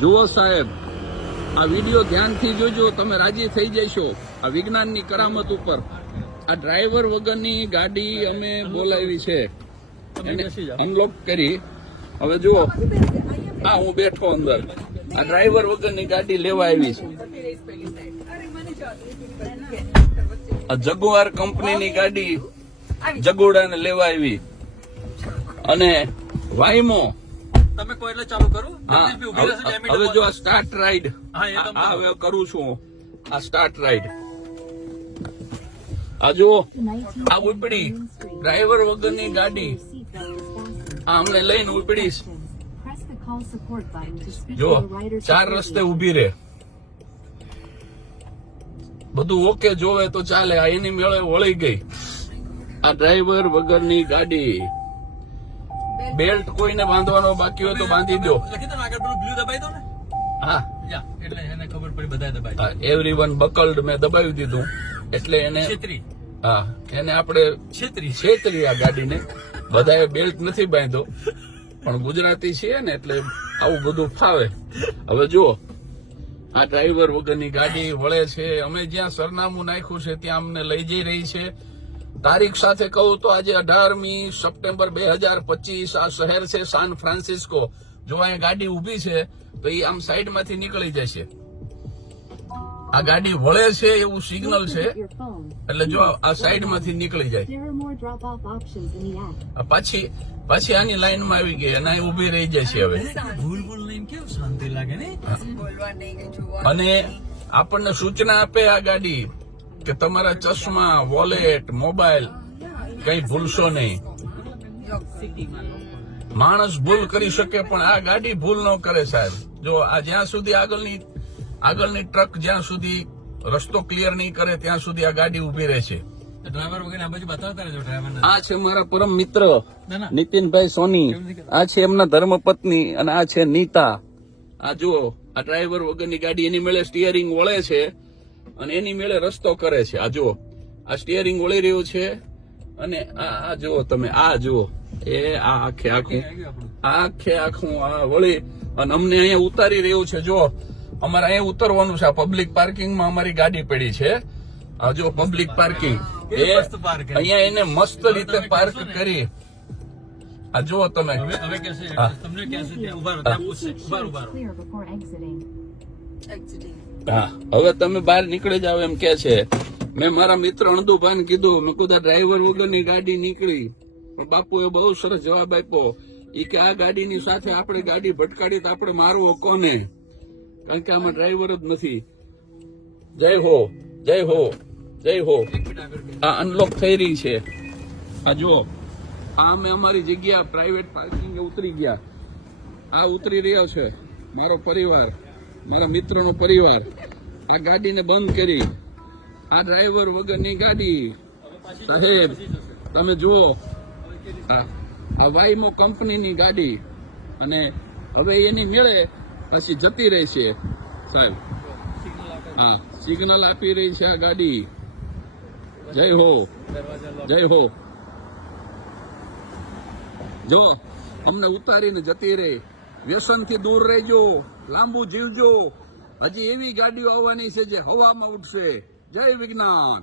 જુઓ સાહેબ, આ વિડીયો ધ્યાનથી જોજો, તમે રાજી થઈ જશો આ વિજ્ઞાનની કરામત ઉપર. આ ડ્રાઈવર વગરની ગાડી અમે બોલાવી છે, એને અનલોક કરી. હવે જુઓ, હા હું બેઠો અંદર. આ ડ્રાઈવર વગરની ગાડી લેવા આવી છે. આ જગુઆર કંપનીની ગાડી જગોડાને લેવા આવી. અને વાઈમો તમે કોઈ એટલે ચાલુ કરું. હવે જો આ સ્ટાર્ટ રાઈડ હવે કરું છું. આ સ્ટાર્ટ રાઈડ આ જુઓ, આ ઉપડી ડ્રાઈવર વગરની ગાડી આ અમને લઈને ઉપડીશ. જો 4 રસ્તે ઉભી રે, બધું ઓકે જોવે તો ચાલે. આ એની મેળે વળી ગઈ આ ડ્રાઈવર વગરની ગાડી. બેલ્ટ કોઈને બાંધવાનો બાકી હોય તો બાંધી દો. હા, એટલે એને ખબર પડી બધા દબાઈ. એવરીવન બકલ્ડ મેં દબાવી દીધું એટલે એને હા એને આપણે છેતરી આ ગાડીને. બધાએ બેલ્ટ નથી બાંધ્યો, પણ ગુજરાતી છીએ ને એટલે આવું બધું ફાવે. હવે જુઓ, આ ડ્રાઈવર વગરની ગાડી વળે છે. અમે જ્યાં સરનામું નાખ્યું છે ત્યાં અમને લઈ જઈ રહી છે. તારીખ સાથે કહું તો આજે 18મી સપ્ટેમ્બર 2025 આ શહેર છે સાન ફ્રાન્સિસ્કો. જો અહીંયા ગાડી ઉભી છે તો એ આમ સાઈડમાંથી નીકળી જશે. આ ગાડી વળે છે એવું સિગ્નલ છે એટલે જો આ સાઈડમાંથી નીકળી જાય. પાછી આની લાઈનમાં આવી ગઈ અને અહીં ઉભી રહી જશે. હવે શાંતિ લાગે ને. અને આપણને સૂચના આપે આ ગાડી કે તમારા ચશ્મા, વોલેટ, મોબાઈલ કઈ ભૂલશો નહીં. માણસ ભૂલ કરી શકે પણ આ ગાડી ભૂલ ન કરે સાહેબ. જો આ જ્યાં સુધી આગળની ટ્રક જ્યાં સુધી રસ્તો ક્લિયર નહીં કરે ત્યાં સુધી આ ગાડી ઉભી રહેશે. ડ્રાઈવર વગર આ બાજુ બતાવતા રહેજો ડ્રાઈવરને. આ છે મારા પરમ મિત્ર નીતિનભાઈ સોની. આ છે એમના ધર્મપત્ની અને આ છે નીતા. આ જુઓ, આ ડ્રાઈવર વગરની ગાડી એની મેળે સ્ટીયરિંગ વળે છે અને એની મેળે રસ્તો કરે છે. આ જુઓ, આ સ્ટીયરિંગ વળી રહ્યું છે અને આ જુઓ તમે, આ જુઓ એ આ આખે આખું આ વળી અને અમને અહીંયા ઉતારી રહ્યું છે. જો અમારે અહીંયા ઉતરવાનું છે. આ પબ્લિક પાર્કિંગમાં અમારી ગાડી પડી છે. આ જો પબ્લિક પાર્કિંગ અહીંયા એને મસ્ત રીતે પાર્ક કરી. આ જુઓ તમે. હા, હવે તમે બહાર નીકળી જાવ એમ કે છે. મેં મારા મિત્ર અણદુભાઈને કીધું, મેં કીધું ડ્રાઈવર વગરની ગાડી નીકળી. પણ બાપુએ બહુ સરસ જવાબ આપ્યો. એ કે આ ગાડીની સાથે આપણે ગાડી ભટકાડી તો આપણે મારવો કોને? કારણ કે આમાં ડ્રાઈવર જ નથી. જય હો, જય હો, જય હો. આ અનલોક થઈ રહી છે. આ જુઓ, આ અમે અમારી જગ્યા પ્રાઇવેટ પાર્કિંગે ઉતરી ગયા. આ ઉતરી રહ્યો છે મારો પરિવાર, મારા મિત્રનો પરિવાર. આ ગાડીને બંધ કરી. આ ડ્રાઈવર વગરની ગાડી સાહેબ તમે જુઓ. આ વાઈમો કંપનીની ગાડી અને હવે એની મેળે પછી જતી રહી છે સાહેબ. હા, સિગ્નલ આપી રહી છે આ ગાડી. જય હો, જય હો. જો અમને ઉતારીને જતી રહી. વ્યસનથી દૂર રહેજો, લાંબુ જીવજો. હજી એવી ગાડીઓ આવવાની છે જે હવામાં ઉડશે. જય વિજ્ઞાન.